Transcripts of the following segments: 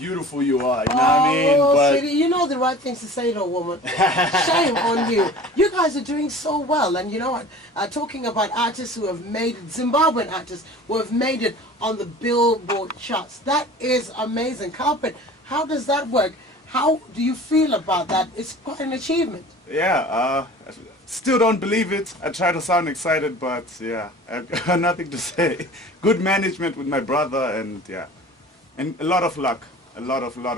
beautiful you are. You know what I mean? But sweetie, you know the right things to say to a woman. Shame on you. You guys are doing so well. And you know what? Talking about artists who have made it, Zimbabwean artists who have made it on the Billboard charts. That is amazing. Carlprit, how does that work? How do you feel about that? It's quite an achievement. Yeah, still don't believe it. I try to sound excited, but yeah, I've got nothing to say. Good management with my brother, and yeah, and a lot of luck. A lot of luck.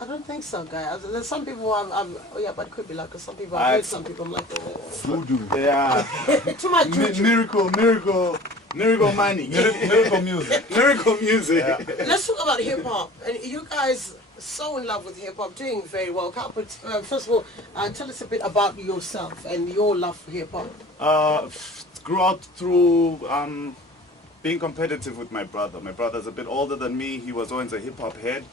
I don't think so, guys. There's some people oh yeah, but it could be luck. Cause some people, I've heard some people, I'm like, voodoo. Yeah. Too much juju. Miracle money. Miracle music. Miracle music. Yeah. Let's talk about hip hop. And you guys so in love with hip hop, doing very well. Carlprit, first of all, tell us a bit about yourself and your love for hip hop. Grew up through being competitive with my brother. My brother's a bit older than me. He was always a hip hop head.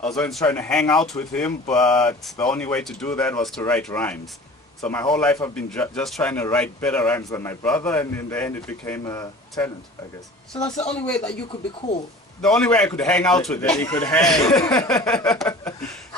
I was always trying to hang out with him, but the only way to do that was to write rhymes. So my whole life I've been just trying to write better rhymes than my brother, and in the end it became a talent, I guess. So that's the only way that you could be cool? The only way I could hang out with him. He could hang.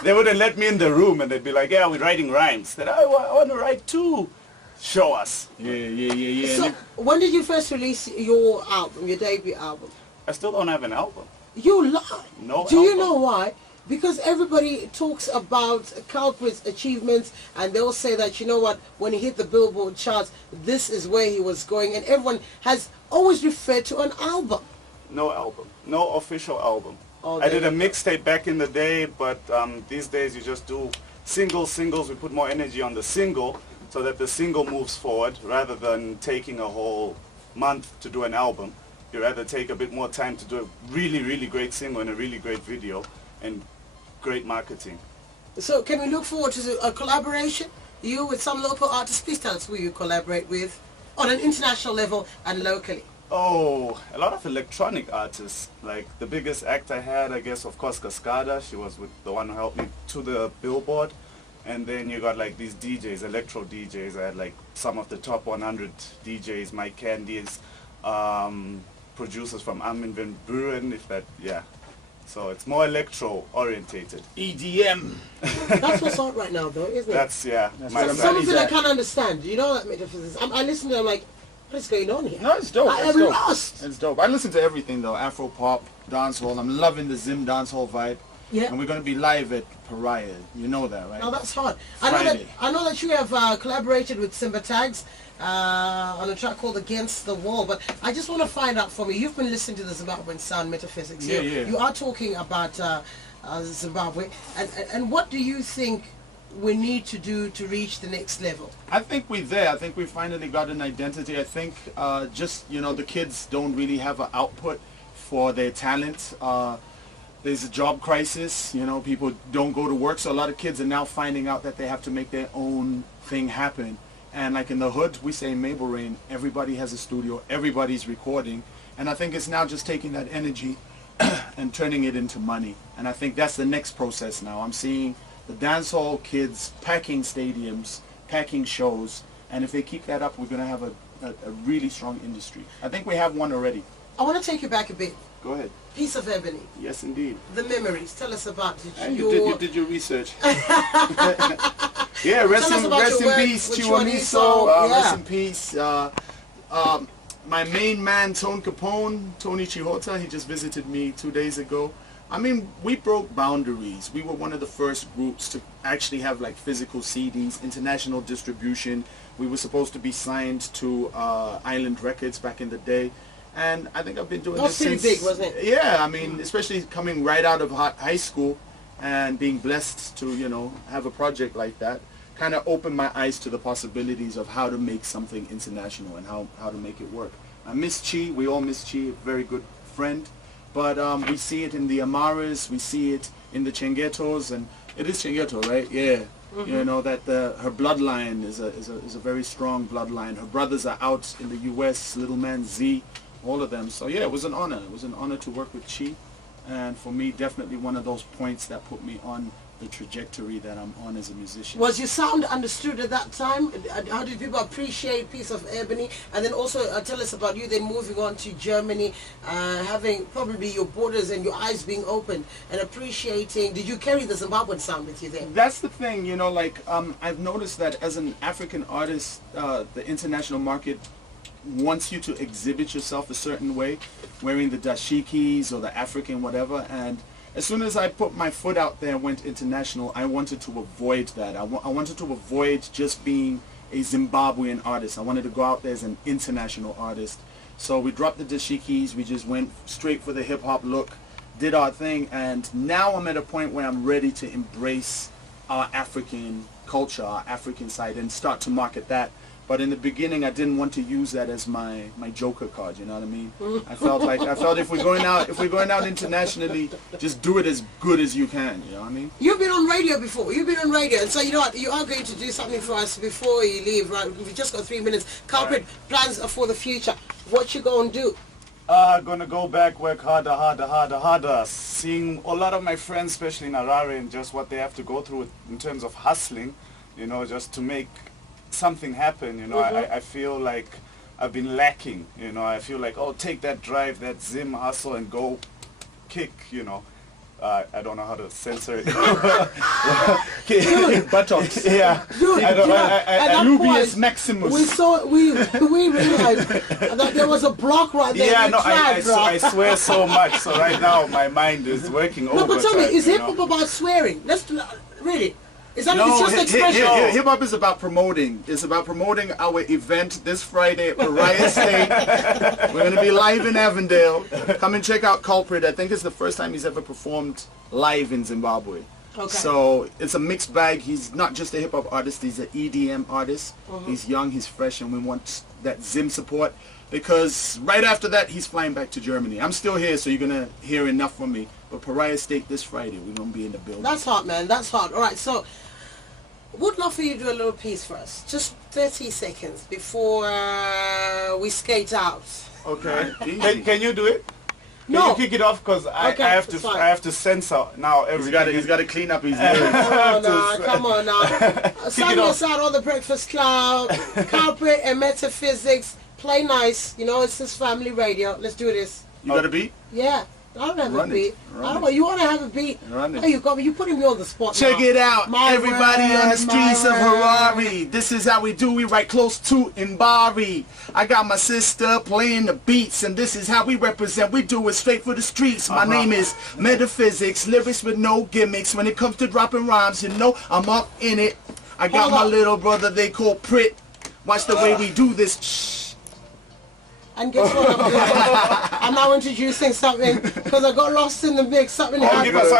They wouldn't let me in the room, and they'd be like, yeah, we're writing rhymes. Then I want to write too. Show us. Yeah. So when did you first release your album, your debut album? I still don't have an album. You lie. No Do album. you know why? Because everybody talks about Carlprit's achievements, and they'll say that, you know what, when he hit the Billboard charts, this is where he was going, and everyone has always referred to an album. No album. No official album. Oh, I did a mixtape back in the day, but these days you just do singles. We put more energy on the single so that the single moves forward rather than taking a whole month to do an album. You rather take a bit more time to do a really, really great single and a really great video and great marketing. So can we look forward to a collaboration? You with some local artists? Please tell us who you collaborate with on an international level and locally. Oh, a lot of electronic artists. Like the biggest act I had, I guess, of course, Cascada. She was with the one who helped me to the Billboard. And then you got like these DJs, electro DJs. I had like some of the top 100 DJs, Mike Candies, producers from Armin van Buuren, if that, yeah. So it's more electro orientated. EDM. That's what's hot right now, though, isn't it? That's, yeah. Some of it I can't understand. You know that Metaphysics. I listen to it, I'm like, what is going on here? No, it's dope. I'm lost. It's dope. I listen to everything though. Afro pop, dancehall. I'm loving the Zim dancehall vibe. Yeah. And we're going to be live at Pariah. You know that, right? No, that's hot. Friday. I know that you have collaborated with Simba Tags on a track called Against the Wall, but I just want to find out from you. You've been listening to the Zimbabwean sound, Metaphysics. Yeah. You are talking about Zimbabwe, and what do you think we need to do to reach the next level? I think we're there. I think we finally got an identity. I think just, you know, the kids don't really have an output for their talent. There's a job crisis, you know, people don't go to work, so a lot of kids are now finding out that they have to make their own thing happen. And like in the hood, we say in Maple Rain, everybody has a studio, everybody's recording, and I think it's now just taking that energy and turning it into money. And I think that's the next process now. I'm seeing the dancehall kids packing stadiums, packing shows, and if they keep that up, we're going to have a really strong industry. I think we have one already. I want to take you back a bit. Go ahead. Piece of Ebony. Yes, indeed. The memories. Tell us about it. And you did your research. Yeah, rest in peace, Chiwamiso. Rest in peace. My main man, Tony Chihota, he just visited me 2 days ago. I mean, we broke boundaries. We were one of the first groups to actually have like physical CDs, international distribution. We were supposed to be signed to Island Records back in the day. And I think I've been doing this since... pretty big, wasn't it? Yeah, I mean, especially coming right out of high school and being blessed to, you know, have a project like that, kind of opened my eyes to the possibilities of how to make something international and how to make it work. I miss Chi. We all miss Chi, a very good friend. But we see it in the Amaras, we see it in the Chengetos, and it is Chengeto, right? Yeah. Mm-hmm. You know, that her bloodline is a very strong bloodline. Her brothers are out in the U.S., Little Man Z, all of them. So yeah, it was an honor. It was an honor to work with Chi, and for me, definitely one of those points that put me on the trajectory that I'm on as a musician. Was your sound understood at that time? How did people appreciate Piece of Ebony? And then also tell us about you then moving on to Germany, having probably your borders and your eyes being opened and appreciating. Did you carry the Zimbabwean sound with you there? That's the thing, you know, like I've noticed that as an African artist, the international market wants you to exhibit yourself a certain way, wearing the dashikis or the African whatever, and as soon as I put my foot out there and went international, I wanted to avoid that. I wanted to avoid just being a Zimbabwean artist. I wanted to go out there as an international artist. So we dropped the dashikis, we just went straight for the hip-hop look, did our thing, and now I'm at a point where I'm ready to embrace our African culture, our African side, and start to market that. But in the beginning, I didn't want to use that as my joker card. You know what I mean? I felt if we're going out internationally, just do it as good as you can. You know what I mean? You've been on radio before. You've been on radio, and so you know what? You are going to do something for us before you leave, right? We've just got 3 minutes. Carlprit, plans for the future. What you gonna do? Gonna go back, work harder. Seeing a lot of my friends, especially in Harare, and just what they have to go through in terms of hustling, you know, just to make something happen, you know. I feel like I've been lacking, you know. I feel like, oh, take that drive, that Zim hustle and go kick, you know. I don't know how to censor it. Buttocks. Yeah. Dude, Lubius Maximus. We realized that there was a block right there. Yeah, no, I swear so much. So right now my mind is working overtime. No, but tell me, is hip-hop about swearing? Let's really. Is that No, it's just expression? hip hop is about promoting. It's about promoting our event this Friday at Pariah State. We're going to be live in Avondale. Come and check out Carlprit. I think it's the first time he's ever performed live in Zimbabwe. Okay. So it's a mixed bag. He's not just a hip hop artist, he's an EDM artist. He's young, he's fresh, and we want that Zim support. Because right after that, he's flying back to Germany. I'm still here, so you're going to hear enough from me. But Pariah State this Friday, we're going to be in the building. That's hot, man. That's hot. All right, so would love for you to do a little piece for us. Just 30 seconds before we skate out. Okay. Can you do it? No. Can you kick it off? Because I have to censor now everything. He's got to clean up his lyrics. Come on now. Sign us out on the Breakfast Club. Carlprit and Metaphysics. Play nice. You know, it's this family radio. Let's do this. You got a beat? Yeah. I don't have Run a beat. it. I don't know. You want to have a beat? Run it. Oh, you got me. You putting me on the spot. Check now. it out. My Everybody word, on the streets of my word. Harare. This is how we do. We right close to Mbari. I got my sister playing the beats, and this is how we represent. We do it straight for the streets. My name is Metaphysics. Lyrics with no gimmicks. When it comes to dropping rhymes, you know I'm up in it. I got my little brother they call Prit. Watch the way we do this. Shh. And guess what? I'm now introducing something because I got lost in the mix. Something happened. Give us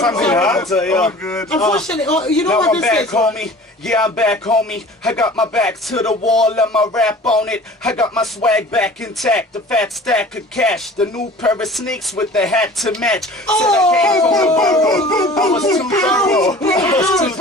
something hard. Oh, good. Unfortunately, you know Now what I'm this back, is? homie. Yeah, I'm back, homie. I got my back to the wall and my rap on it. I got my swag back intact. The fat stack of cash. The new pair of sneaks with the hat to match. Said I came from the bungle. I was too thorough. I was too